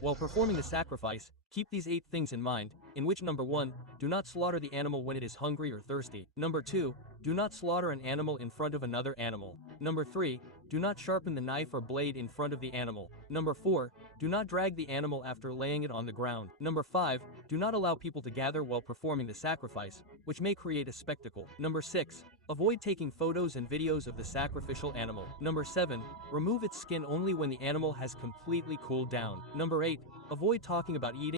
While performing the sacrifice, keep these 8 things in mind, in which number 1, do not slaughter the animal when it is hungry or thirsty. Number 2, do not slaughter an animal in front of another animal. Number 3, do not sharpen the knife or blade in front of the animal. Number 4, do not drag the animal after laying it on the ground. Number 5, do not allow people to gather while performing the sacrifice, which may create a spectacle. Number 6, avoid taking photos and videos of the sacrificial animal. Number 7, remove its skin only when the animal has completely cooled down. Number 8, avoid talking about eating